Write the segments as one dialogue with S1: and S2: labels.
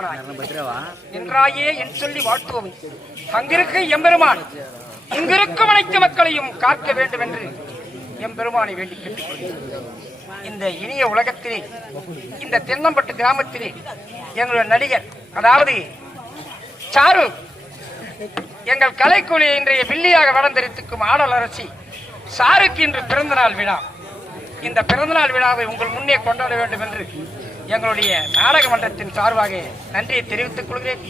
S1: அருள்வானாய் என்றாயே என் சொல்லி வாழ்த்துவோம். அங்கிருக்க எம்பெருமான். இங்கிருக்கும் அனைத்து மக்களையும் காக்க வேண்டும் என்று எம்பெருமானை வேண்டி இந்த இனிய உலகத்திலே இந்த தென்னம்பட்டு கிராமத்திலே எங்களுடைய நடிகர் அதாவது சாரு எங்கள் கலைக்குழு இன்றைய வில்லியாக வளர்ந்திருக்கும் ஆடல் அரசி சாருக்கு இன்று பிறந்தநாள் விழா. இந்த பிறந்தநாள் விழாவை உங்கள் முன்னே கொண்டாட வேண்டும் என்று எங்களுடைய நாடக மன்றத்தின் சார்பாக நன்றியை தெரிவித்துக் கொள்கிறேன்.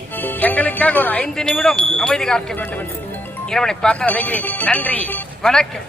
S1: எங்களுக்காக ஒரு ஐந்து நிமிடம் அமைதி காக்க வேண்டும் என்று இறைவனை பார்த்து அழைக்கிறேன் நன்றி வணக்கம்.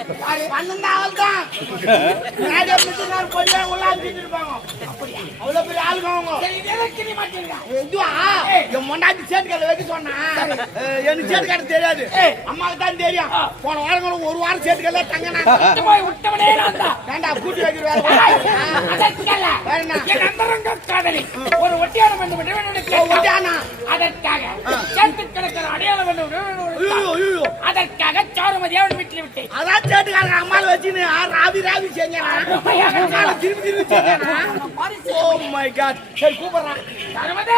S2: அவள் தான் கொஞ்சம் உள்ள அனுப்பிட்டு இருப்பாங்க. அவ்வளவு பெரிய ஆளுங்க அவங்க. என் முன்னாடி சேட்டுக்கார வைக்க சொன்னா. எனக்கு சேட்டுக்கார தெரியாது. அம்மாவுக்கு தான் தெரியும். போன வாரம் ஒரு வாரம் சேட்டுக்கல்ல தங்கினா வேண்டா கூட்டி வைக்கிற?
S3: ஒரு ஒட்டியாரம் வந்து
S2: ஒட்டியானா?
S3: அதற்காக சேர்த்து கிடக்கிற அடையாளம் வந்து. அதற்காக சாருமதியாவின் வீட்டில் விட்டேன்.
S2: அதான் சேட்டுக்காரங்க அம்மால வச்சுன்னு ராவி ராவி செஞ்சானா? திருப்பி திருப்பி செஞ்சானா? மை காட் சரி கூப்பிடுறான்
S3: சாருமதி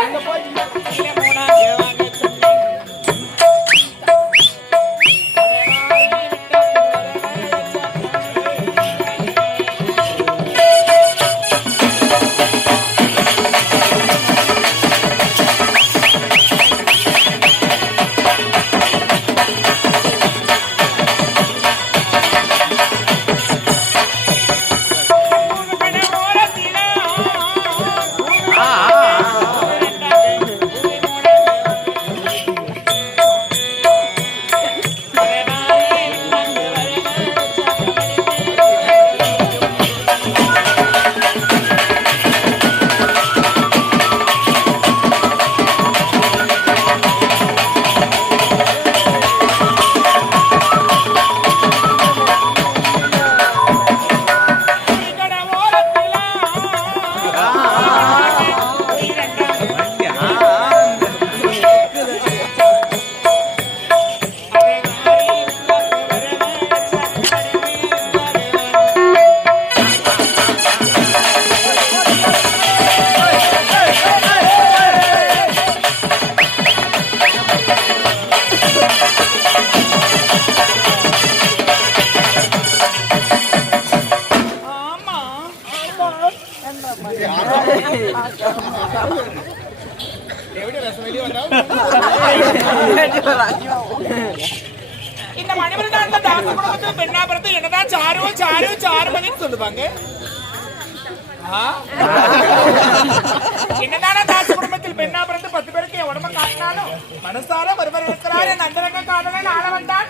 S3: என்னதான தாச குடும்பத்தில் பெண்ணா பிறந்து பத்து பேருக்கு என் உடம்ப காட்டினாலும்? மனசார ஒருவர் இருக்கிறார் என் அந்தரங்க காதலன் ஆள வந்தான்.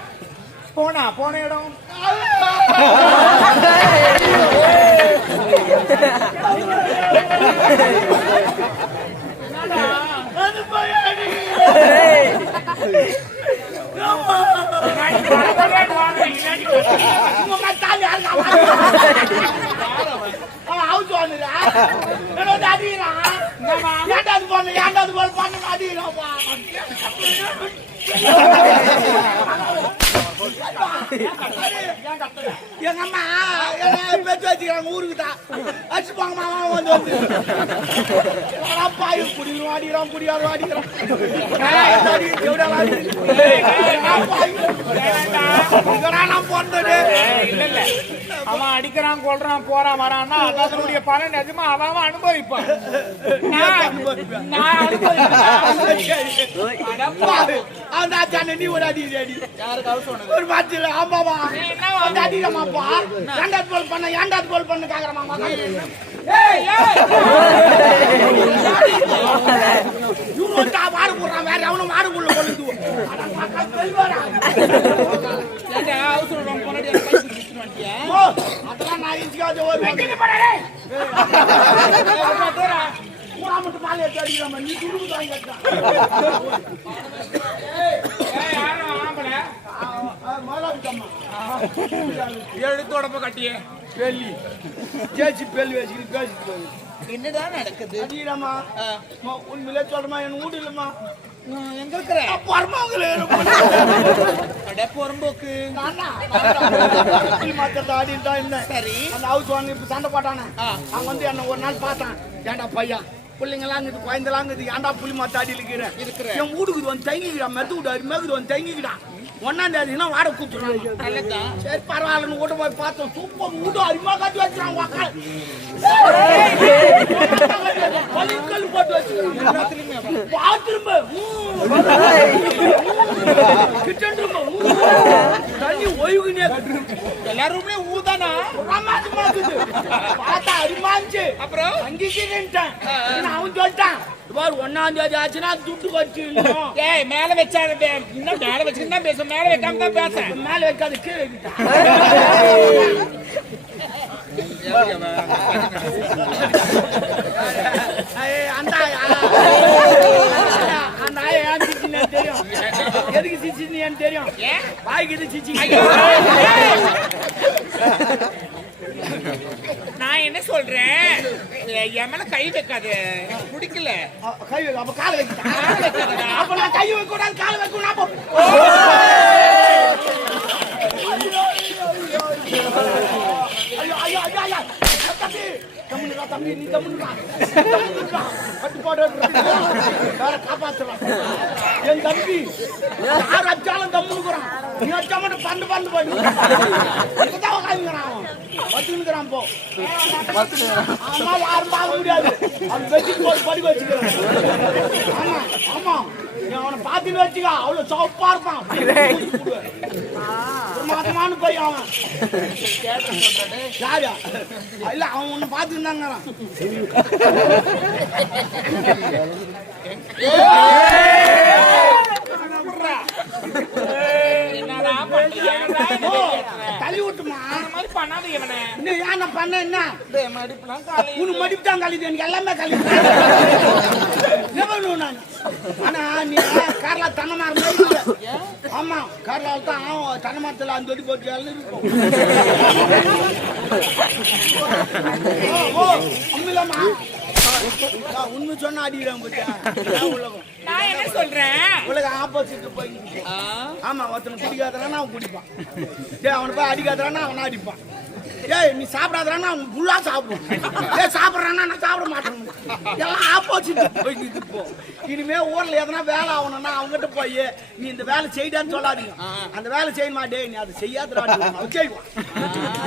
S3: போனா போன இடம்.
S2: உங்க அம்மா தாலி அறுக்கா, அவன் house owner ஆ? என்ன வந்து அடிக்கிறான்? ஏன்டா அது பண்ணு, ஏன்டா அது போல பண்ணுன்னு அடிக்கிறான்ப்பா. எங்க பெற்று வச்சுக்கிறாங்க ஊருக்கு தான் அடிச்சுப்பாங்க மாமா வந்து வந்து. பாய் குடிக்கிறோம் அடிக்கிறோம் குடியாரம் அடிக்கிறோம் அடி, எவ்வளவு அடி? நான் பாய் இவரா நான் பிறந்தது
S3: ஏய், இல்ல இல்ல. அவன் அடிக்கிறான் கொல்றான் போறான் வரான்னா அது அதனுடைய பலன் நிஜமா அவன் அனுபவிப்பான்.
S2: அவன் நீ ஒரு அடி அடி. ஒரு
S3: என்ன
S2: அடிக்கிறமாப்பா போல் பண்ண ஏண்டாது போல் பண்ணு கேக்குறமாமா
S3: ஏய்.
S2: இவரு வந்து மாடு போடுறான் வேற அவனும் மாடு உள்ள கொண்டு
S3: ஏன்டா, அவசரம் ரொம்ப முன்னாடி அந்த பைக்கு பிடிச்சிட்டு வந்துட்டியா?
S2: அதெல்லாம் நான் இன்ச்சுக்காவது ஒரு பூரா மட்டும் பால் எடுத்து அடிக்கிறாம நீ துடுப்பு தாங்கி கட்டா
S3: ஏய், யாரும் ஆம்பளை?
S2: முதலாளிக்கம்மா
S3: எடுத்து உடம்ப கட்டியே.
S2: பெல்லி. ஜேசி பெல்லி வச்சுக்கிட்டு பேசிட்டு போகுது
S3: என்னதான் நடக்குது?
S2: உண்மையிலே சொல்றமா என் வீடு இல்லம்மா.
S3: எங்க இருக்கிற?
S2: பரமாங்களே
S3: அட பொறம்போக்கு.
S2: சரி. அந்த ஹவுஸ் ஓனர் இப்ப சண்டை போட்டானே. அவன் வந்து என்ன ஒரு நாள் பார்த்தான். ஏன்டா பையா? பிள்ளைங்களாம் இது குழந்தைலாம் இருக்குது ஏன்டா புலி மாத்தாடி இருக்கிற?
S3: இருக்கிற.
S2: என் வீடுக்கு வந்து தங்கிக்கிறான் மெத்து விடு அருமையாகுது வந்து தங்கிக்கிறான் ஒன்னாம் தேதினா வாட
S3: நல்லதா
S2: சரி பரவாயில்லன்னு வீட்டை போய் பார்த்தோம். சூப்பர் வீடு அருமையா கட்டி வச்சுறான் உக்கால் பலிக்கல் போட்டு வச்சுக்கிறான் பாத்ரூம். Kitchen room. தண்ணி ஒய்வுனே
S3: எல்லா ரூம்லயும் ஊதானா
S2: பிரமாது மாத்துது பார்த்தா அருமாச்சு
S3: அப்புறம்?
S2: அவன் சொல்லிட்டான். பாரு ஒன்னாம் தேதி ஆச்சுன்னா துட்டு வச்சு
S3: ஏய் மேல வச்சா இன்னும் மேல வச்சுக்கிட்டு தான் பேசும் மேல வைக்காம தான் பேச
S2: மேல வைக்காது கீழே வைக்கிட்டான் ஐய், அந்த ஆயா. அந்த ஆயா ஏன் தெரியும் எதுக்கு சிச்சின்னு எனக்கு தெரியும்
S3: ஏன்
S2: வாய்க்கு இது
S3: நான் என்ன சொல்றேன்? என் மேல கை வைக்காத. எனக்கு பிடிக்கல.
S2: கை வை, அப்ப கால வைக்கிட்டான் அப்ப நான் கை வைக்க கூடாது கால வைக்க கூடாது அப்போ. ஐயோ ஐயோ ஐயோ ஐயோ. தம்பி நீ கட்டுப்பாடு வேற காப்பாத்தலாம் என் தம்பி யார் அச்சாலும் நீ அச்சா மட்டும் பண்டு பண்டு போய் இப்பதான் உட்காந்துக்கிறான் அவன் வச்சுக்கிறான் போ ஆமா யாரும் பார்க்க முடியாது அவன் வச்சு போட்டு படிக்க வச்சுக்கிறான் ஆமா ஆமா நீ அவனை வச்சுக்க அவ்வளவு சோப்பா இருப்பான் மாதமான பையன் அவன் யாரு இல்ல அவன் ஒண்ணு பார்த்துன்னு எல்லாமே நிபந்தனை நான்? ஆனா நீ மரம் மாதிரி இருக்க. ஆமா கார்ல தான் அவன் தென்னை மரத்துல அந்த போட்டு இருக்கும் உண்மை சொன்னா அடிக்கிறான் உலகம்
S3: நான் என்ன சொல்றேன்?
S2: உலகம் ஆப்போசிட்ல போய் ஆமா ஒருத்தனை குடிக்காதறானா அவன் குடிப்பான் அவனை போய் அடிக்காதறானா அவன் அடிப்பான். ஏய் நீ சாப்பிடாதறானா அவன் ஃபுல்லா சாப்பிடுவான். ஏய் சாப்பிட்றானா நான் சாப்பிட மாட்டேன். எல்லாம் ஆப்போசிட் போய் இது போ. இனிமே ஊர்ல எதனா வேலை ஆகணும்னா அவங்ககிட்ட போய் நீ இந்த வேலை செய்டான்னு சொல்லாதீங்க. அந்த வேலை செய்ய மாட்டே நீ அதை செய்யாதடா செய்வான்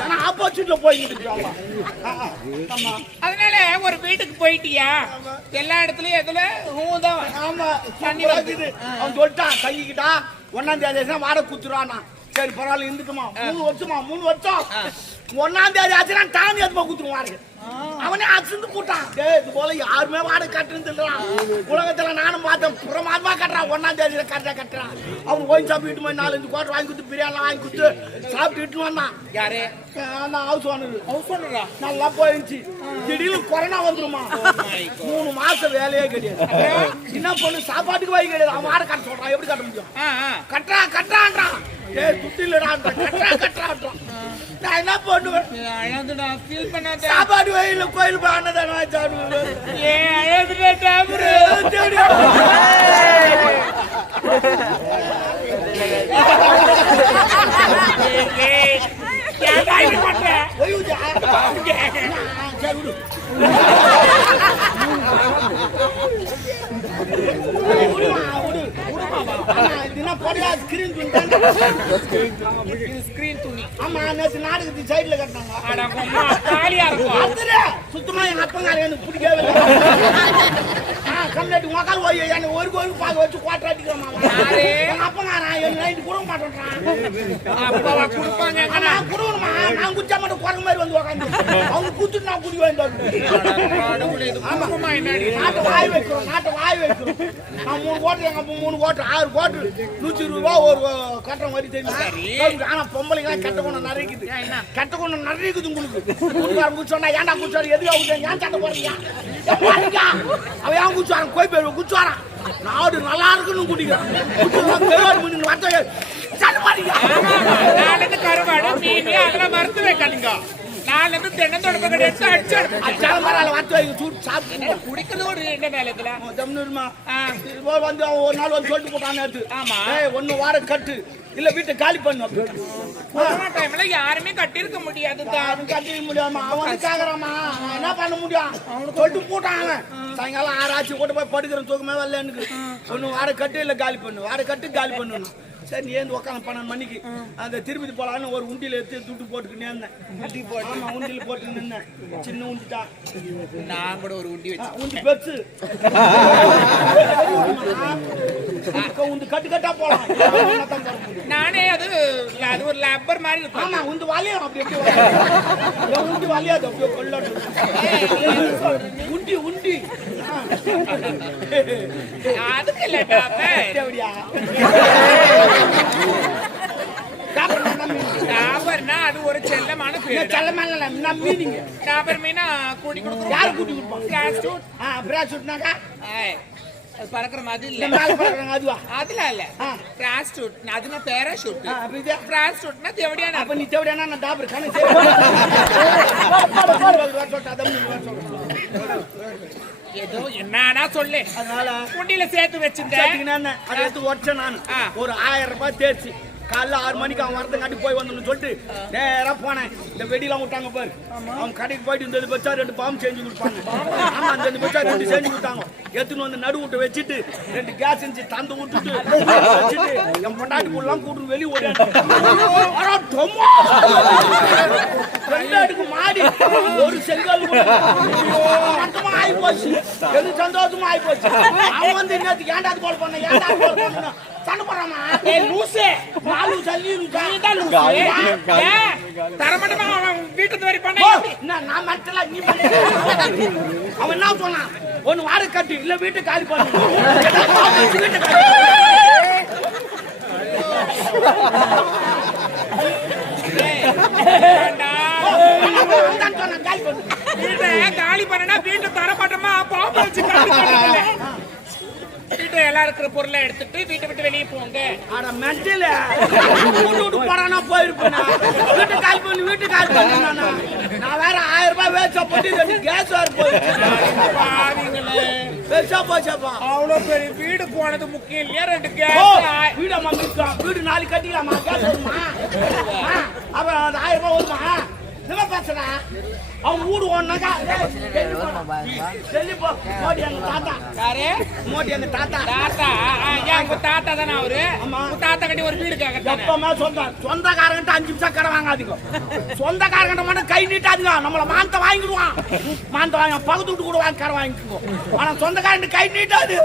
S2: ஏன்னா ஆப்போசிட்ல போய்
S3: அதனால ஒரு வீட்டுக்கு போயிட்டியா? எல்லா இடத்துலயும் எதுல? ஊதான்
S2: ஆமா. தண்ணி வருது. அவன் சொல்லிட்டான் தங்கிக்கிட்டா ஒன்னாம் தேதி வாடகை குத்துருவானா சரி பரவாயில்ல இருந்துக்குமா மூணு வருஷமா மூணு வருஷம். ஒன்னாம் தேதி ஆச்சுன்னா டான் எதுமா குத்துருவான் வாடகை அவனே அசிந்து கூட்டான் டேய் இது போல யாருமே வாடகை கட்டுறது இல்லைடா உலகத்துல நானும் பார்த்தேன். பிரமாதமா கட்டுறான் ஒன்னாம் தேதியில கரெக்டா கட்டுறான் அவன் ஓயின் சாப்பிட்டு போய் நாலஞ்சு கோட்டை வாங்கி கொடுத்து பிரியாணி வாங்கி கொடுத்து சாப்பிட்டு வந்தான்.
S3: யாரு?
S2: நான் ஹவுஸ் ஓனர்
S3: ஹவுஸ் ஓனரா
S2: நல்லா போயிருச்சு திடீர்னு கொரோனா வந்துருமா? மூணு மாசம் வேலையே கிடையாது. என்ன பொண்ணு சாப்பாட்டுக்கு வாங்கி கிடையாது. அவன் வாடகை கட்ட சொல்றான். எப்படி கட்ட முடியும்? கட்டுறா கட்டுறான்றான். ஏய் துட்டு இல்லடான்றான் கட்டுறா கட்டுறான்றான். நான் என்ன பண்ணுவேன்
S3: அழகுடா ஃபீல் பண்ணாத.
S2: சாப்பாடு வயல கோயில் பாண்டதான சாப்பிடுவேன்.
S3: ஏன் அழகுடா டாபரு
S2: சரி விடு விடுமா, விடு, விடுமா. ஆமா, இதுனா பொடியா screen துணி
S3: ஸ்கிரீன் துணி
S2: ஆமா, நேத்து நாடகத்துக்கு side ல கட்டினாங்க. சுத்தமா எங்க அப்பங்கார எனக்கு பிடிக்கவே உன் அக்காள் போய் என்னை ஒரு கோயிலுக்கு பார்க்க வச்சு.
S3: யாரு?
S2: எங்க அப்பங்காரன் என்னை night கொடுக்க மாட்டேன்றான்.
S3: கொடுப்பாங்க
S2: ஆமா, கொடுக்கணுமா? நான் குடிச்சா மட்டும் குரங்கு மாதிரி வந்து உக்காந்து. அவங்க குத்துட்டு நான் குடி வேண்டாம் நாட்டை வாய் வைக்கிறோம் நாட்டை வாய் வைக்கிறோம். நான் மூணு கோட்டு எங்க அப்பா மூணு கோட்டு ஆறு கோட்டு நூத்தி இருபது ரூபா ஒரு கட்டம் வரி தெரியும்? ஆனா பொம்பளைங்க கெட்ட குணம் நிறைக்குது. கெட்ட குணம் நிறைக்குது உங்களுக்கு. குடிச்சோன்னா ஏன்டா குடிச்சாரு எதுக்கு அவங்க ஏன் சண்டை போறீங்க? அவன் ஏன் குடிச்சாரன் கோய் போய் குடிச்சாரான் நாடு நல்லா இருக்குன்னு குடிக்கிறான் குடிச்சவன் கைவாடு வந்த சண்டை
S3: கருவாடு மீன் அதெல்லாம் மறுத்து வைக்காதீங்க நாலு தென்னந்தோட எடுத்து அடிச்சு
S2: அச்சால மரால வாத்து வைங்க சூடு சாப்பிட்டு
S3: குடிக்கிறது ஒரு என்ன.
S2: இது போல வந்து அவன் ஒரு நாள் வந்து சொல்லிட்டு போட்டான் நேத்து.
S3: ஆமா.
S2: ஒண்ணு வாரம் கட்டு. இல்ல வீட்டை காலி பண்ணு அப்படின்னு.
S3: கொரோனா டைம்ல யாருமே கட்டியிருக்க முடியாதுதான்
S2: அவன் கட்டிக்க முடியாம அவன் வந்து கேக்குறாமா அவன் என்ன பண்ண முடியும்? அவனுக்கு சொல்லிட்டு போட்டான் அவன். சாயங்காலம் ஆறாச்சு கூட போய் படுக்கிறேன் தூக்கமே வரல எனக்கு. ஒண்ணு வார கட்டு இல்ல காலி பண்ணு. வார கட்டு காலி பண்ணணும் சரி நீ ஏந்து உட்காந்து பன்னெண்டு மணிக்கு? அந்த திருப்பதி போலான்னு ஒரு உண்டியில எடுத்து துட்டு போட்டுக்கினே இருந்தேன் ஆமா உண்டியில போட்டு நின்னேன். சின்ன உண்டி தான்
S3: நான் கூட ஒரு உண்டி வச்சு
S2: உண்டி பெருசு. உண்டு கட்டு கட்டா போலாம்?
S3: நானே அது அது ஒரு லப்பர் மாதிரி இருக்கும்.
S2: ஆமா உண்டு வலியும் அப்படி எப்படி உண்டி வலியாது அப்படியே கொள்ளாடு உண்டி உண்டி.
S3: அதுக்கு டாப்பர். டாபர்னா அது ஒரு செல்லமான பேரு
S2: செல்லமான நம்பி நீங்க.
S3: டாபர் மீனா கூடி கொடுக்குறோம்
S2: யாரு கூட்டி கொடுப்பாங்க?
S3: பிளாஸ்டிக்
S2: ஆ, பிராஸ்டியூட்னாக்கா?
S3: அது பறக்கிற மாதிரி இல்ல
S2: அதுவா?
S3: அதுல இல்ல
S2: ஆ.
S3: பிளாஸ்டிக் அதுனா பேராஷூட்? பிளாஸ்டிக்னா தேவடியான
S2: அப்ப நீ தேவையானா நான் வர சொல்றேன்.
S3: ஏதோ என்னன்னா சொல்லு
S2: அதனால
S3: குண்டியில சேர்த்து வச்சிருந்தேன்
S2: நானு. ஒரு ஆயிரம் ரூபாய் தேர்ச்சி காலைல ஆறு மணிக்கு அவன் வரதுங்காட்டி போய் வந்தோம்னு சொல்லிட்டு நேரா போனேன். இந்த வெடிலாம் விட்டாங்க பாரு. அவன் கடைக்கு போயிட்டு இந்த பச்சா ரெண்டு பாம்பு செஞ்சு கொடுப்பாங்க. ஆமா அந்த ரெண்டு பச்சா ரெண்டு செஞ்சு கொடுத்தாங்க. எடுத்துன்னு வந்து நடு விட்டு வச்சுட்டு ரெண்டு கேஸ் செஞ்சு தந்து விட்டுட்டு வச்சுட்டு என் பொண்டாட்டி புல்லாம் கூட்டு வெளியே ஓடியாட்டு ரெண்டாடுக்கு மாடி. ஒரு செங்கல் ஆகி போச்சு. எனக்கு சந்தோஷமா ஆகி போச்சு? அவன் வந்து ஏன்டா அது போல பண்ண? ஏன்டா அது போல பண்ண? சண்டை போடுறாமா
S3: ஏய் லூசு
S2: நாலு சல்லி
S3: நீ தான் லூசு? தரமாட்டமா அவன் வீட்டு வரி பண்ண
S2: என்ன நான் மட்டும் நீ பண்ண அவன் என்ன சொன்னான் ஒன்னு வாடகை கட்டு இல்ல வீட்டை காலி பண்ணு வீட்டை காலி அதான் சொன்னான் காலி பண்ணு
S3: வீட்டை காலி பண்ணனா வீட்டை தரமாட்டமா பாம்பு வச்சு காலி பண்ணல வீட்டை எல்லாம் இருக்கிற பொருளை எடுத்துட்டு வீட்டை விட்டு வெளியே போங்க.
S2: ஆனா மென்டல வீட்டு விட்டு போறானா போயிருப்பேன் வீட்டு கால் பண்ணி வீட்டு கால் பண்ணி நான். வேற ஆயிரம் ரூபாய் வேஸ்டா போட்டு கேஸ் வேற வேஸ்டா போச்சப்பா
S3: அவ்வளவு பெரிய வீடு போனது முக்கியம் இல்லையா? ரெண்டு கேஸ்
S2: வீடு அம்மா. வீடு நாளைக்கு கட்டிக்கலாமா? கேஸ் வருமா? ஆ, அப்ப அந்த ஆயிரம் ரூபாய் வருமா? என்ன பேசுற அவன் வீடு போ மோடி எங்க தாத்தா
S3: யாரு
S2: மோடி எங்க தாத்தா
S3: தாத்தா ஏன் உங்க தாத்தா தானே அவரு. உங்க தாத்தா கட்டி ஒரு வீடு கேட்க
S2: எப்பவுமே சொந்த சொந்தக்காரங்கிட்ட அஞ்சு நிமிஷம் கடை வாங்காதீங்க சொந்தக்காரங்கிட்ட மட்டும் கை நீட்டாதீங்க நம்மள மானத்தை வாங்கிடுவான் மானத்தை வாங்க பக்கத்து விட்டு கூட வாங்கி கடை வாங்கிக்கோ ஆனா சொந்தக்காரன் கை நீட்டாது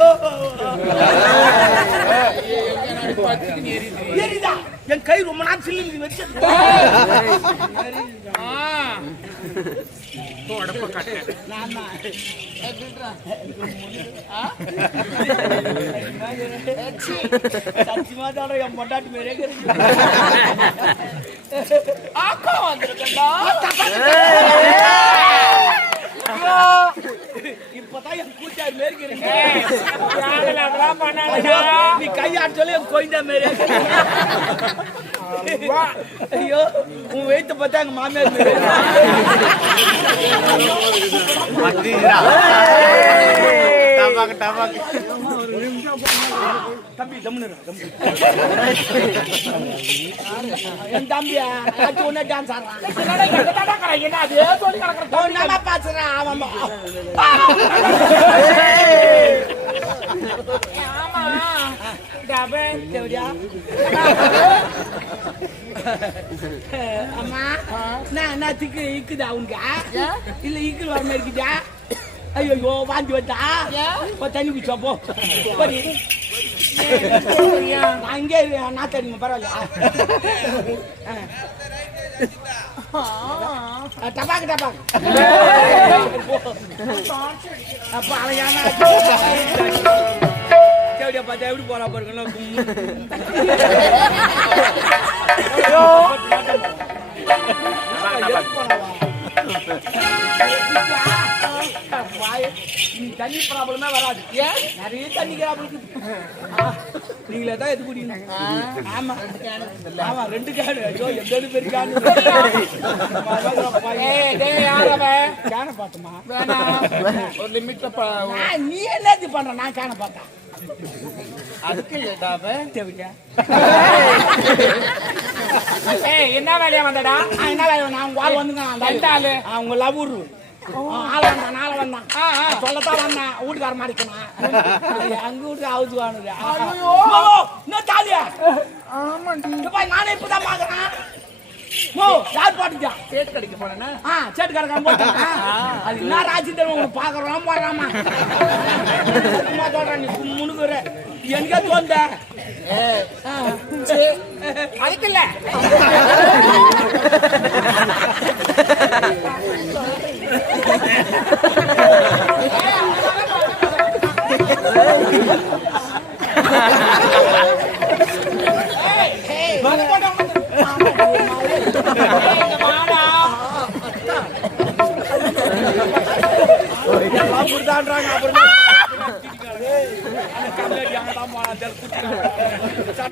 S2: எரிதா என் கை ரொம்ப நாள் சில்லு வச்சு என் பொண்டாட்டி.
S3: ஆக்கா வந்திருக்கா
S2: இப்பதான் என் கூட்டாளி மாதிரி இருக்கிறீங்க.
S3: அதெல்லாம்
S2: ஐயோ, நீ கையாட்ட சொல்லி என் கொய்ந்தா மாதிரியே இருக்கு. ஐயோ உன் வெயிட்ட பார்த்தா எங்க மாமியார் மாதிரி இருக்கு.
S4: டபாக்கு டபாக்கு
S2: தம்பி தம்பி. என் தம்பியா? ஒன்னே டான்ஸ் ஆடுறான்.
S3: என்ன அதே சொல்லி கிடக்குற
S2: அவன் நல்லா பாத்துறான் அவன்
S3: ஆமா டபே
S2: தேவடியா அம்மா நான் என்ன திக்கு இக்குதா உனக்கு? இல்ல இக்கு வர மாதிரி இருக்குதா? ஐயோ வாந்தி தண்ணி குடிச்சா போ. நான் இங்கே தெரியுமா பரவாயில்ல டபாக்கு டபாக்கு அப்ப அவன் தேவடியா பார்த்தா எப்படி போறா நீ தண்ணி ப்ராப்ளமே வராது ஏன் நிறைய தண்ணி ப்ராப்ளம் நீங்களே தான் எது குடிக்கணும் ஆமா ஆமா ரெண்டு கேனு ஐயோ எந்த பேர்
S3: அவன்
S2: கேன பார்த்தமா
S3: ஒரு லிமிட்ல
S2: நீ என்னது பண்ற நான் கேன பார்த்தேன்
S3: அதுக்கு இல்லடா அவன்
S2: தேவையா
S3: ஏய் என்ன வேலையா வந்தடா
S2: என்ன வேலை நான் வந்துங்க
S3: எந்த ஆளு?
S2: அவங்க லவூர் ஆள் வந்தான் நாளை வந்தான். சொல்லத்தான் வந்தான் வீட்டுக்கார மாறிக்கணும் அங்க வீட்டுக்கு அவுத்து வாணுது. என்ன தாலியா
S3: ஆமாண்டி
S2: இப்ப நானே இப்பதான் பாக்குறேன் ஓ யார் பாட்டுச்சா
S3: சேட்டு கடைக்கு போனேன்னா
S2: ஆ சேட்டு கடைக்காரன் போட்டான் அது என்ன ராசி தெரியும் உங்களுக்கு பாக்குறோம் போடுறாமா சும்மா சொல்றேன் நீ முனுக்குற எனக்கே தோந்த
S3: அதுக்கு இல்ல